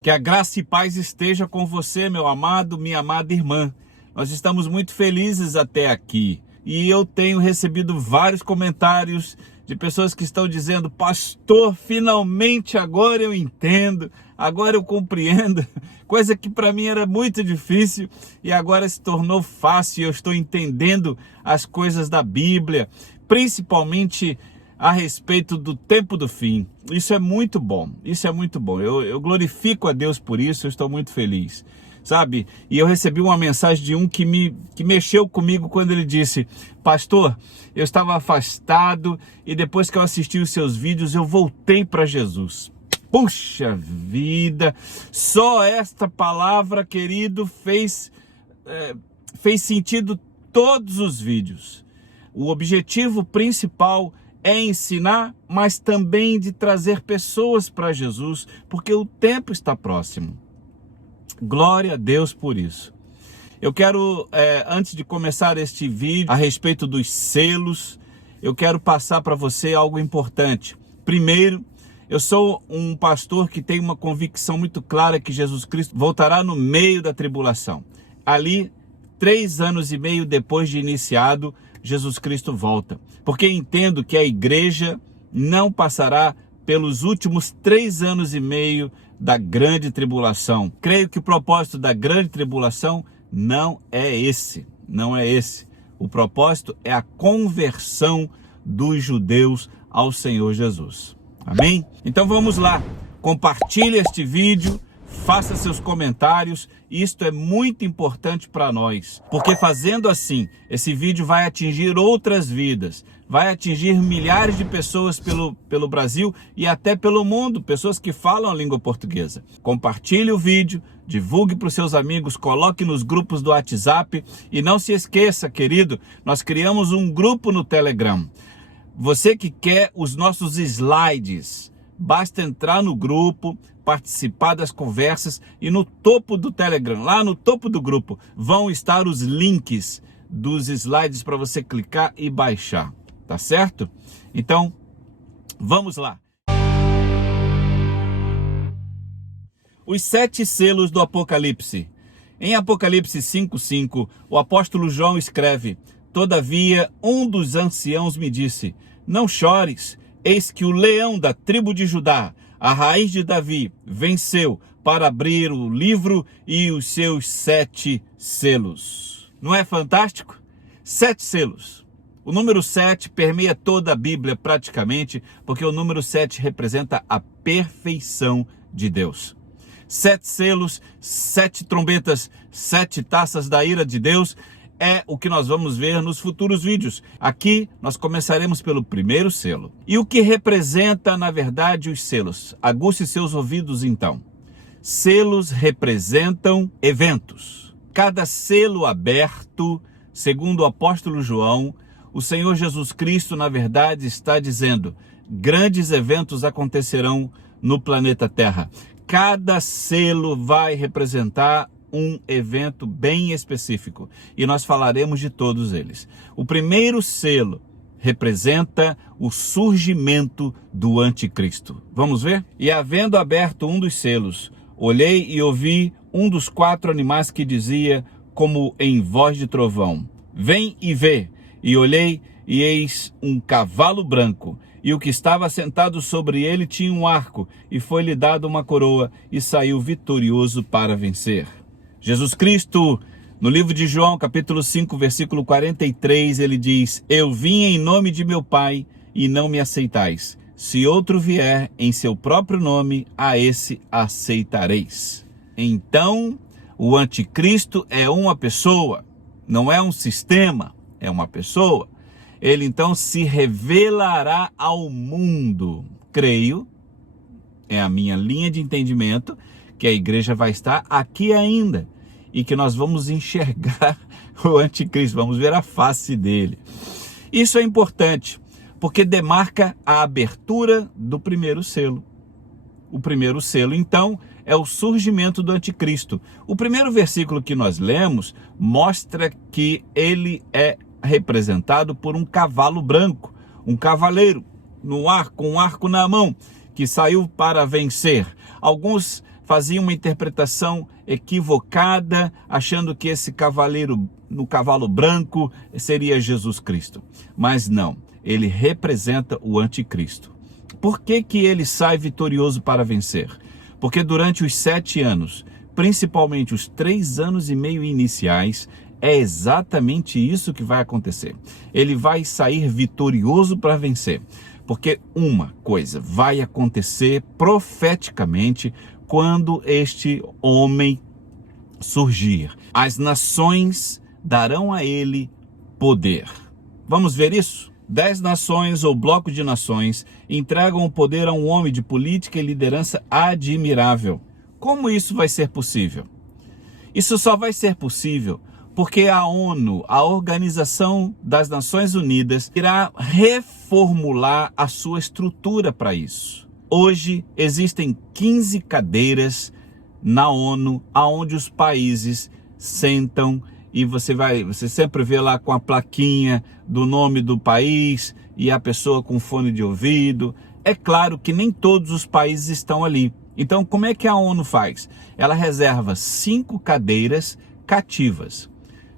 Que a graça e paz esteja com você, meu amado, minha amada irmã. Nós estamos muito felizes até aqui. E eu tenho recebido vários comentários de pessoas que estão dizendo: pastor, finalmente agora eu entendo, agora eu compreendo. Coisa que para mim era muito difícil e agora se tornou fácil. Eu estou entendendo as coisas da Bíblia, principalmente a respeito do tempo do fim. Isso é muito bom, isso é muito bom. Eu glorifico a Deus por isso, eu estou muito feliz, sabe? E eu recebi uma mensagem de um que mexeu comigo quando ele disse: pastor, eu estava afastado e depois que eu assisti os seus vídeos, eu voltei para Jesus. Puxa vida, só esta palavra, querido, fez sentido todos os vídeos. O objetivo principal é ensinar, mas também de trazer pessoas para Jesus, porque o tempo está próximo. Glória a Deus por isso. Eu quero, antes de começar este vídeo a respeito dos selos, eu quero passar para você algo importante. Primeiro, eu sou um pastor que tem uma convicção muito clara que Jesus Cristo voltará no meio da tribulação. Ali, 3 anos e meio depois de iniciado, Jesus Cristo volta. Porque entendo que a igreja não passará pelos últimos 3 anos e meio da grande tribulação. Creio que o propósito da grande tribulação não é esse. Não é esse. O propósito é a conversão dos judeus ao Senhor Jesus. Amém? Então vamos lá. Compartilhe este vídeo. Faça seus comentários, isto é muito importante para nós, porque fazendo assim, esse vídeo vai atingir outras vidas, vai atingir milhares de pessoas pelo Brasil e até pelo mundo, pessoas que falam a língua portuguesa. Compartilhe o vídeo, divulgue para os seus amigos, coloque nos grupos do WhatsApp e não se esqueça, querido, nós criamos um grupo no Telegram. Você que quer os nossos slides, basta entrar no grupo, participar das conversas e no topo do Telegram, lá no topo do grupo, vão estar os links dos slides para você clicar e baixar, tá certo? Então, vamos lá. Os 7 selos do Apocalipse. Em Apocalipse 5:5, o apóstolo João escreve: todavia, um dos anciãos me disse: não chores, eis que o leão da tribo de Judá, a raiz de Davi, venceu para abrir o livro e os seus 7 selos. Não é fantástico? 7 selos. O número 7 permeia toda a Bíblia praticamente, porque o número 7 representa a perfeição de Deus. 7 selos, 7 trombetas, 7 taças da ira de Deus é o que nós vamos ver nos futuros vídeos. Aqui nós começaremos pelo primeiro selo. E o que representa, na verdade, os selos? Aguce seus ouvidos então. Selos representam eventos. Cada selo aberto, segundo o apóstolo João, o Senhor Jesus Cristo, na verdade, está dizendo: grandes eventos acontecerão no planeta Terra. Cada selo vai representar um evento bem específico e nós falaremos de todos eles. O primeiro selo representa o surgimento do anticristo. Vamos ver? E havendo aberto um dos selos, olhei e ouvi um dos 4 animais que dizia, como em voz de trovão: vem e vê. E olhei e eis um cavalo branco, e o que estava sentado sobre ele tinha um arco, e foi-lhe dado uma coroa, e saiu vitorioso para vencer. Jesus Cristo, no livro de João, capítulo 5, versículo 43, ele diz: eu vim em nome de meu Pai e não me aceitais. Se outro vier em seu próprio nome, a esse aceitareis. Então, o anticristo é uma pessoa, não é um sistema, é uma pessoa. Ele então se revelará ao mundo. Creio, é a minha linha de entendimento, que a igreja vai estar aqui ainda e que nós vamos enxergar o anticristo, vamos ver a face dele. Isso é importante, porque demarca a abertura do primeiro selo. O primeiro selo, então, é o surgimento do anticristo. O primeiro versículo que nós lemos mostra que ele é representado por um cavalo branco, um cavaleiro no ar, com um arco na mão, que saiu para vencer. Alguns faziam uma interpretação equivocada, achando que esse cavaleiro no cavalo branco seria Jesus Cristo. Mas não, ele representa o anticristo. Por que que ele sai vitorioso para vencer? Porque durante os 7 anos, principalmente os 3 anos e meio iniciais, é exatamente isso que vai acontecer. Ele vai sair vitorioso para vencer. Porque uma coisa vai acontecer profeticamente quando este homem surgir. As nações darão a ele poder. Vamos ver isso? 10 nações ou bloco de nações entregam o poder a um homem de política e liderança admirável. Como isso vai ser possível? Isso só vai ser possível porque a ONU, a Organização das Nações Unidas, irá reformular a sua estrutura para isso. Hoje existem 15 cadeiras na ONU, aonde os países sentam e você sempre vê lá com a plaquinha do nome do país e a pessoa com fone de ouvido. É claro que nem todos os países estão ali. Então, como é que a ONU faz? Ela reserva 5 cadeiras cativas.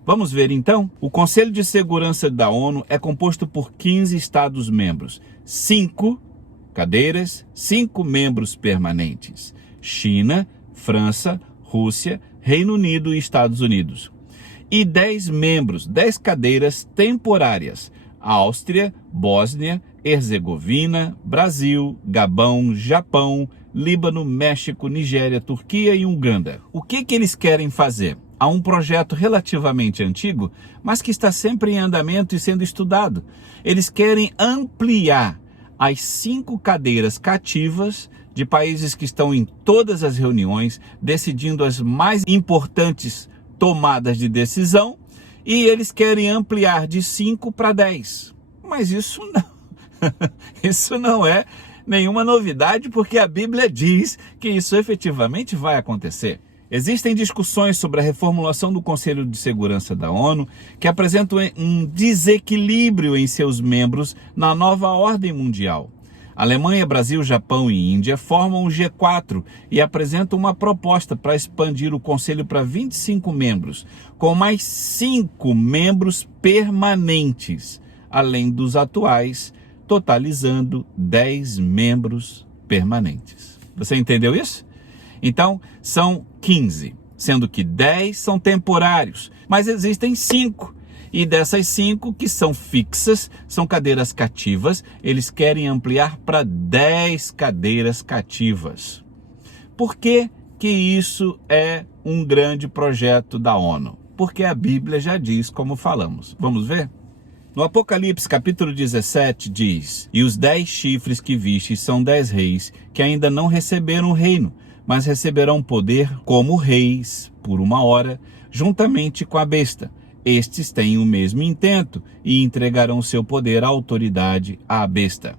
Vamos ver então? O Conselho de Segurança da ONU é composto por 15 Estados-membros. 5 cadeiras, 5 membros permanentes. China, França, Rússia, Reino Unido e Estados Unidos. E 10 membros, 10 cadeiras temporárias. Áustria, Bósnia, Herzegovina, Brasil, Gabão, Japão, Líbano, México, Nigéria, Turquia e Uganda. O que eles querem fazer? Há um projeto relativamente antigo, mas que está sempre em andamento e sendo estudado. Eles querem ampliar as 5 cadeiras cativas de países que estão em todas as reuniões, decidindo as mais importantes tomadas de decisão, e eles querem ampliar de 5 para 10. Mas isso não é nenhuma novidade, porque a Bíblia diz que isso efetivamente vai acontecer. Existem discussões sobre a reformulação do Conselho de Segurança da ONU que apresentam um desequilíbrio em seus membros na nova ordem mundial. Alemanha, Brasil, Japão e Índia formam o G4 e apresentam uma proposta para expandir o Conselho para 25 membros, com mais 5 membros permanentes, além dos atuais, totalizando 10 membros permanentes. Você entendeu isso? Então, são 15, sendo que 10 são temporários, mas existem 5. E dessas 5 que são fixas, são cadeiras cativas, eles querem ampliar para 10 cadeiras cativas. Por que que isso é um grande projeto da ONU? Porque a Bíblia já diz como falamos. Vamos ver? No Apocalipse, capítulo 17, diz: E os 10 chifres que vistes são 10 reis, que ainda não receberam o reino, mas receberão poder como reis por 1 hora, juntamente com a besta. Estes têm o mesmo intento e entregarão seu poder à autoridade à besta.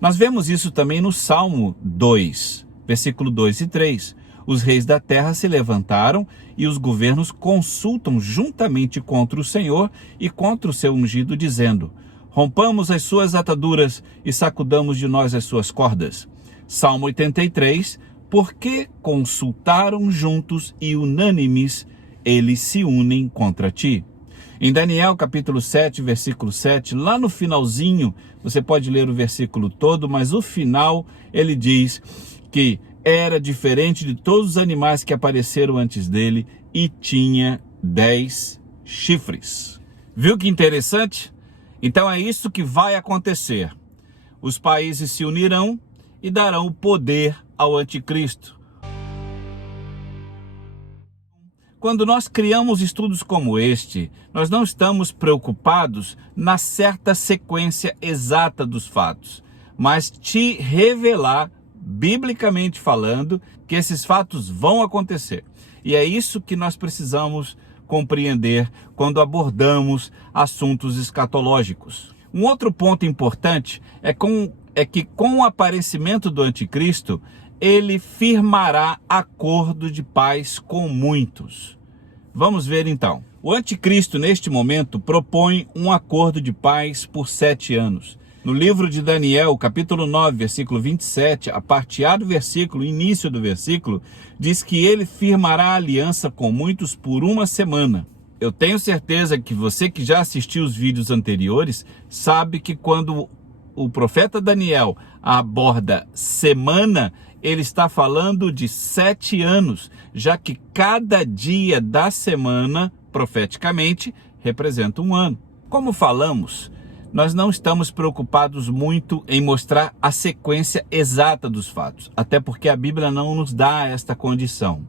Nós vemos isso também no Salmo 2, versículo 2 e 3. Os reis da terra se levantaram e os governos consultam juntamente contra o Senhor e contra o seu ungido, dizendo: Rompamos as suas ataduras e sacudamos de nós as suas cordas. Salmo 83. Porque consultaram juntos e unânimes, eles se unem contra ti. Em Daniel capítulo 7, versículo 7, lá no finalzinho, você pode ler o versículo todo, mas o final ele diz que era diferente de todos os animais que apareceram antes dele e tinha 10 chifres. Viu que interessante? Então é isso que vai acontecer. Os países se unirão e darão o poder ao anticristo. Quando nós criamos estudos como este, nós não estamos preocupados na certa sequência exata dos fatos, mas te revelar, biblicamente falando, que esses fatos vão acontecer. E é isso que nós precisamos compreender quando abordamos assuntos escatológicos. Um outro ponto importante é que com o aparecimento do anticristo, ele firmará acordo de paz com muitos. Vamos ver então. O anticristo, neste momento, propõe um acordo de paz por 7 anos. No livro de Daniel, capítulo 9, versículo 27, a parte A do versículo, início do versículo, diz que ele firmará aliança com muitos por uma semana. Eu tenho certeza que você que já assistiu os vídeos anteriores sabe que quando o profeta Daniel aborda semana, ele está falando de 7 anos, já que cada dia da semana, profeticamente, representa um ano. Como falamos, nós não estamos preocupados muito em mostrar a sequência exata dos fatos, até porque a Bíblia não nos dá esta condição.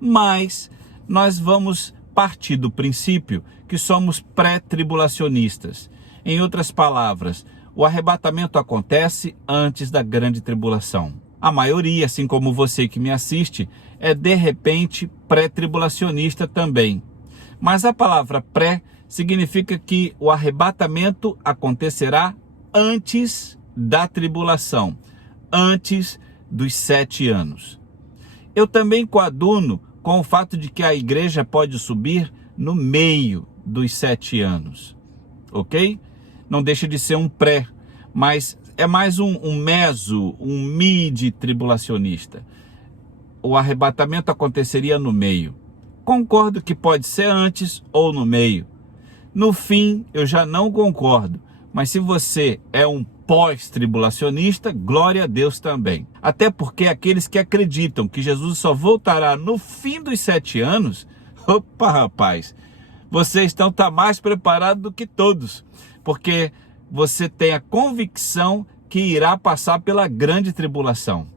Mas nós vamos partir do princípio que somos pré-tribulacionistas. Em outras palavras, o arrebatamento acontece antes da grande tribulação. A maioria, assim como você que me assiste, é de repente pré-tribulacionista também. Mas a palavra pré significa que o arrebatamento acontecerá antes da tribulação, antes dos 7 anos. Eu também coaduno com o fato de que a igreja pode subir no meio dos 7 anos, ok? Não deixa de ser um pré, mas é mais um meso, um mid-tribulacionista. O arrebatamento aconteceria no meio. Concordo que pode ser antes ou no meio. No fim, eu já não concordo. Mas se você é um pós-tribulacionista, glória a Deus também. Até porque aqueles que acreditam que Jesus só voltará no fim dos 7 anos, opa, rapaz, vocês estão mais preparados do que todos. Porque você tem a convicção que irá passar pela grande tribulação.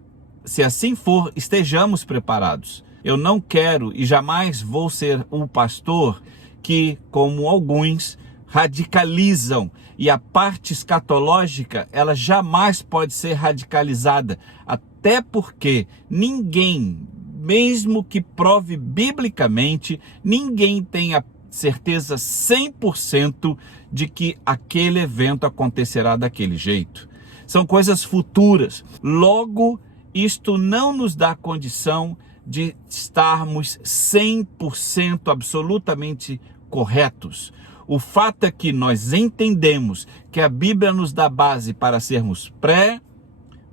Se assim for, estejamos preparados. Eu não quero e jamais vou ser um pastor que, como alguns, radicalizam. E a parte escatológica, ela jamais pode ser radicalizada. Até porque ninguém, mesmo que prove biblicamente, ninguém tem a certeza 100% de que aquele evento acontecerá daquele jeito. São coisas futuras. Logo, isto não nos dá condição de estarmos 100% absolutamente corretos. O fato é que nós entendemos que a Bíblia nos dá base para sermos pré,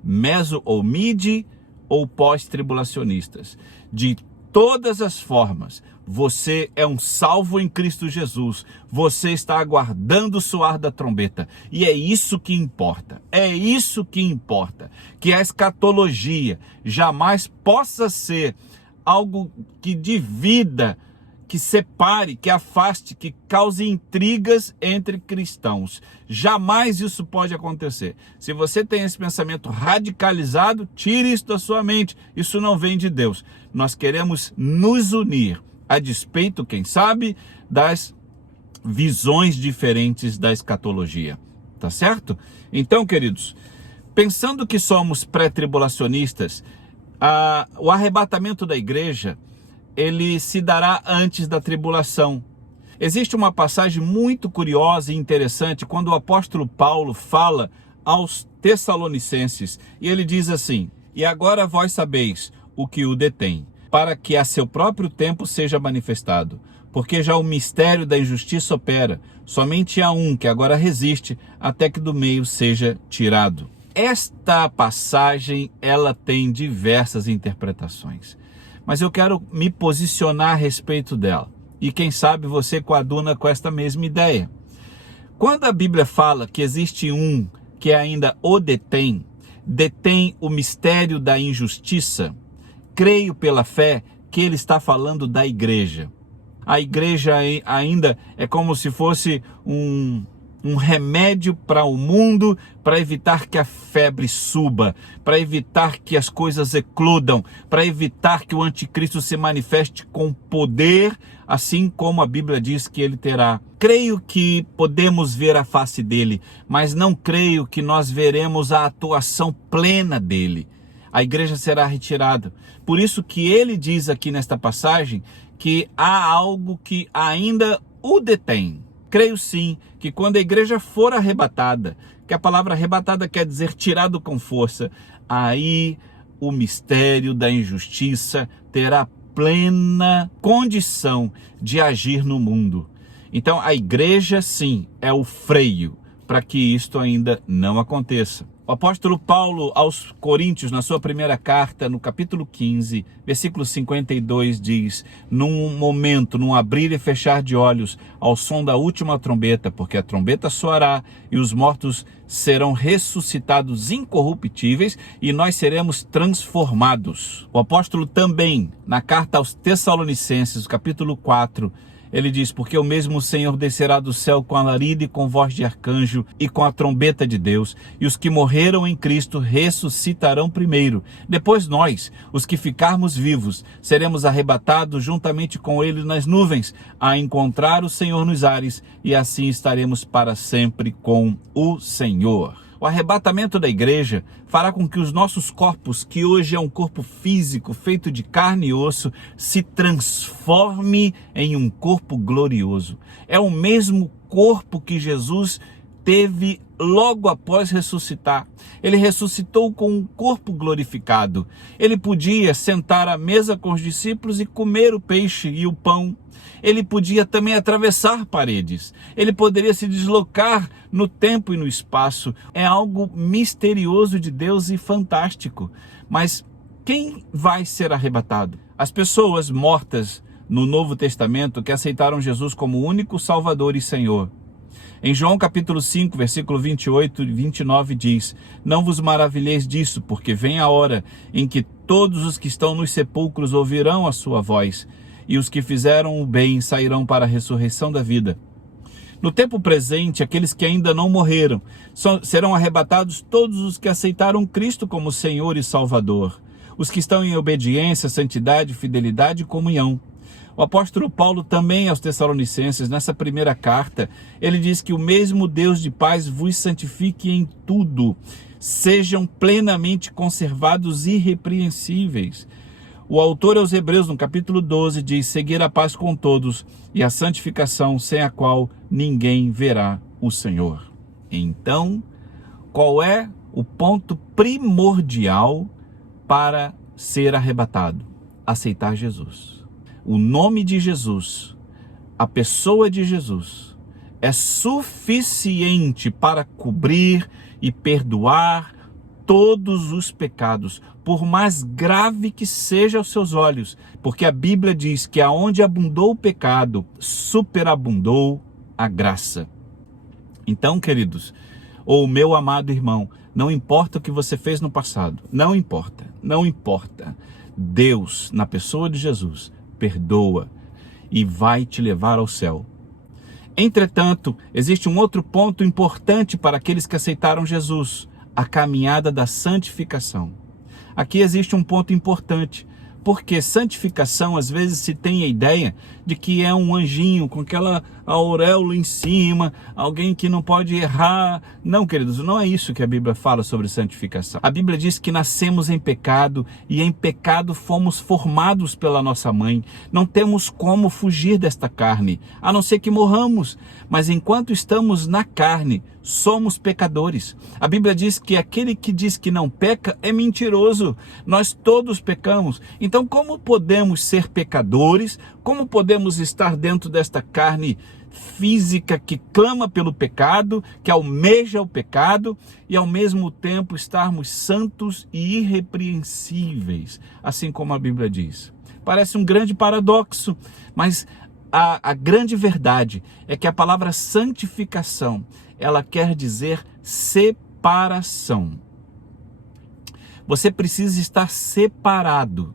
meso ou mid ou pós-tribulacionistas. De todas as formas, você é um salvo em Cristo Jesus. Você está aguardando o soar da trombeta. E é isso que importa. É isso que importa. Que a escatologia jamais possa ser algo que divida, que separe, que afaste, que cause intrigas entre cristãos. Jamais isso pode acontecer. Se você tem esse pensamento radicalizado, tire isso da sua mente. Isso não vem de Deus. Nós queremos nos unir, a despeito, quem sabe, das visões diferentes da escatologia. Tá certo? Então, queridos, pensando que somos pré-tribulacionistas, o arrebatamento da igreja, ele se dará antes da tribulação. Existe uma passagem muito curiosa e interessante quando o apóstolo Paulo fala aos Tessalonicenses, e ele diz assim: "E agora vós sabeis o que o detém, para que a seu próprio tempo seja manifestado, porque já o mistério da injustiça opera, somente há um que agora resiste, até que do meio seja tirado." Esta passagem, ela tem diversas interpretações, mas eu quero me posicionar a respeito dela. E quem sabe você coaduna com esta mesma ideia. Quando a Bíblia fala que existe um que ainda o detém o mistério da injustiça, creio pela fé que ele está falando da igreja. A igreja ainda é como se fosse um remédio para o mundo, para evitar que a febre suba, para evitar que as coisas eclodam, para evitar que o anticristo se manifeste com poder, assim como a Bíblia diz que ele terá. Creio que podemos ver a face dele, mas não creio que nós veremos a atuação plena dele. A igreja será retirada. Por isso que ele diz aqui nesta passagem que há algo que ainda o detém. Creio sim que quando a igreja for arrebatada, que a palavra arrebatada quer dizer tirado com força, aí o mistério da injustiça terá plena condição de agir no mundo. Então a igreja sim é o freio, para que isto ainda não aconteça. O apóstolo Paulo aos Coríntios, na sua primeira carta, no capítulo 15, versículo 52, diz: num momento, num abrir e fechar de olhos, ao som da última trombeta, porque a trombeta soará e os mortos serão ressuscitados incorruptíveis e nós seremos transformados. O apóstolo também, na carta aos Tessalonicenses, capítulo 4, ele diz: porque o mesmo Senhor descerá do céu com alarido e com voz de arcanjo e com a trombeta de Deus, e os que morreram em Cristo ressuscitarão primeiro. Depois nós, os que ficarmos vivos, seremos arrebatados juntamente com ele nas nuvens, a encontrar o Senhor nos ares, e assim estaremos para sempre com o Senhor. O arrebatamento da igreja fará com que os nossos corpos, que hoje é um corpo físico feito de carne e osso, se transforme em um corpo glorioso. É o mesmo corpo que Jesus teve logo após ressuscitar. Ele ressuscitou com um corpo glorificado. Ele podia sentar à mesa com os discípulos e comer o peixe e o pão. Ele podia também atravessar paredes. Ele poderia se deslocar no tempo e no espaço. É algo misterioso de Deus e fantástico. Mas quem vai ser arrebatado? As pessoas mortas no Novo Testamento que aceitaram Jesus como único Salvador e Senhor. Em João capítulo 5, versículo 28 e 29 diz: não vos maravilheis disso, porque vem a hora em que todos os que estão nos sepulcros ouvirão a sua voz, e os que fizeram o bem sairão para a ressurreição da vida. No tempo presente, aqueles que ainda não morreram serão arrebatados todos os que aceitaram Cristo como Senhor e Salvador, os que estão em obediência, santidade, fidelidade e comunhão. O apóstolo Paulo também aos Tessalonicenses, nessa primeira carta, ele diz que o mesmo Deus de paz vos santifique em tudo, sejam plenamente conservados irrepreensíveis. O autor aos Hebreus, no capítulo 12, diz: seguir a paz com todos e a santificação, sem a qual ninguém verá o Senhor. Então, qual é o ponto primordial para ser arrebatado? Aceitar Jesus. O nome de Jesus, a pessoa de Jesus, é suficiente para cobrir e perdoar todos os pecados, por mais grave que seja aos seus olhos, porque a Bíblia diz que aonde abundou o pecado, superabundou a graça. Então, queridos, ou meu amado irmão, não importa o que você fez no passado, não importa. Deus, na pessoa de Jesus, perdoa e vai te levar ao céu. Entretanto, existe um outro ponto importante para aqueles que aceitaram Jesus: a caminhada da santificação. Aqui existe um ponto importante, porque santificação, às vezes se tem a ideia de que é um anjinho com aquela auréola em cima, alguém que não pode errar. Não, queridos, não é isso que a Bíblia fala sobre santificação. A Bíblia diz que nascemos em pecado e em pecado fomos formados pela nossa mãe. Não temos como fugir desta carne, a não ser que morramos. Mas enquanto estamos na carne, somos pecadores. A Bíblia diz que aquele que diz que não peca é mentiroso. Nós todos pecamos. Então, como podemos ser pecadores? Como podemos estar dentro desta carne física que clama pelo pecado, que almeja o pecado, e ao mesmo tempo estarmos santos e irrepreensíveis, assim como a Bíblia diz? Parece um grande paradoxo, mas a grande verdade é que a palavra santificação, ela quer dizer separação. Você precisa estar separado.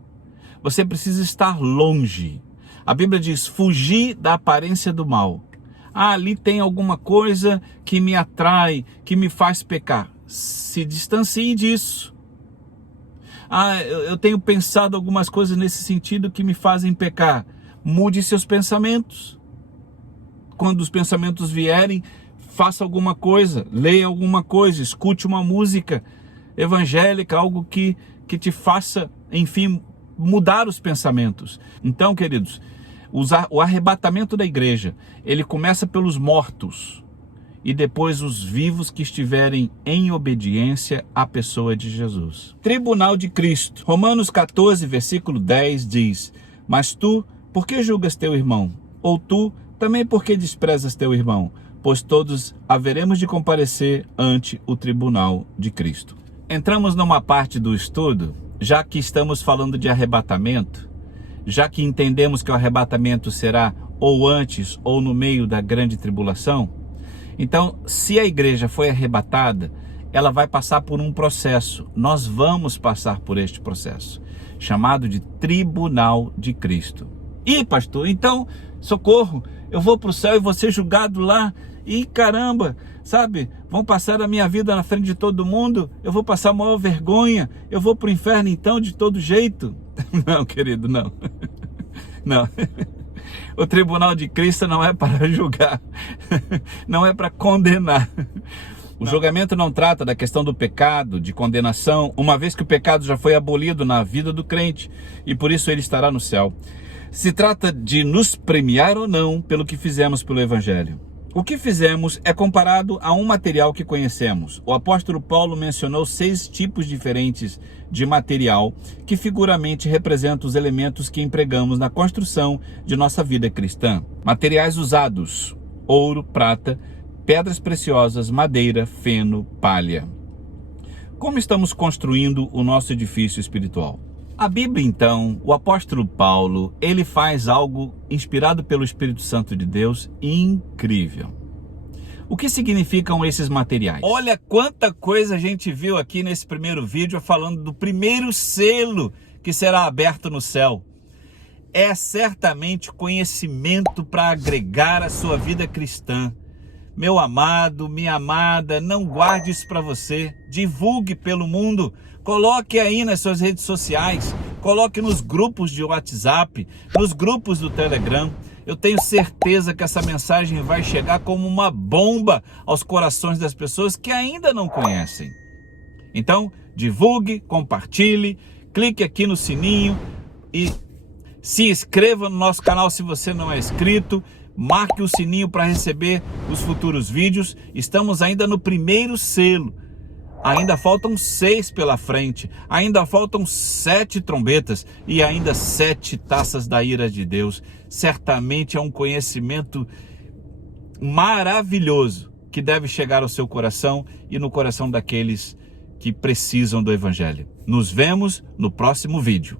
Você precisa estar longe. A Bíblia diz: fugir da aparência do mal. Ali tem alguma coisa que me atrai, que me faz pecar. Se distancie disso. Eu tenho pensado algumas coisas nesse sentido que me fazem pecar. Mude seus pensamentos. Quando os pensamentos vierem, faça alguma coisa, leia alguma coisa, escute uma música evangélica, algo que te faça, enfim, mudar os pensamentos. Então, queridos, o arrebatamento da igreja, ele começa pelos mortos e depois os vivos que estiverem em obediência à pessoa de Jesus. Tribunal de Cristo. Romanos 14, versículo 10 diz: mas tu, por que julgas teu irmão? Ou tu, também por que desprezas teu irmão? pois todos haveremos de comparecer ante o tribunal de Cristo. Entramos numa parte do estudo, já que estamos falando de arrebatamento, já que entendemos que o arrebatamento será ou antes ou no meio da grande tribulação. Então, se a igreja foi arrebatada, ela vai passar por um processo. Nós vamos passar por este processo, chamado de tribunal de Cristo. Ih, pastor, então, socorro, eu vou para o céu e vou ser julgado lá. E caramba, sabe, vão passar a minha vida na frente de todo mundo, eu vou passar a maior vergonha, eu vou para o inferno então de todo jeito. Não, querido, não. Não. O tribunal de Cristo não é para julgar, não é para condenar. O julgamento não trata da questão do pecado, de condenação, uma vez que o pecado já foi abolido na vida do crente e por isso ele estará no céu. Se trata de nos premiar ou não pelo que fizemos pelo Evangelho. O que fizemos é comparado a um material que conhecemos. O apóstolo Paulo mencionou 6 tipos diferentes de material que figuramente representam os elementos que empregamos na construção de nossa vida cristã. Materiais usados: ouro, prata, pedras preciosas, madeira, feno, palha. Como estamos construindo o nosso edifício espiritual? A Bíblia, então, o apóstolo Paulo, ele faz algo inspirado pelo Espírito Santo de Deus incrível. O que significam esses materiais? Olha quanta coisa a gente viu aqui nesse primeiro vídeo falando do primeiro selo que será aberto no céu. É certamente conhecimento para agregar à sua vida cristã. Meu amado, minha amada, não guarde isso para você, divulgue pelo mundo, coloque aí nas suas redes sociais, coloque nos grupos de WhatsApp, nos grupos do Telegram. Eu tenho certeza que essa mensagem vai chegar como uma bomba aos corações das pessoas que ainda não conhecem. Então, divulgue, compartilhe, clique aqui no sininho e se inscreva no nosso canal se você não é inscrito. Marque o sininho para receber os futuros vídeos. Estamos ainda no primeiro selo. Ainda faltam 6 pela frente. Ainda faltam 7 trombetas e ainda 7 taças da ira de Deus. Certamente é um conhecimento maravilhoso que deve chegar ao seu coração e no coração daqueles que precisam do Evangelho. Nos vemos no próximo vídeo.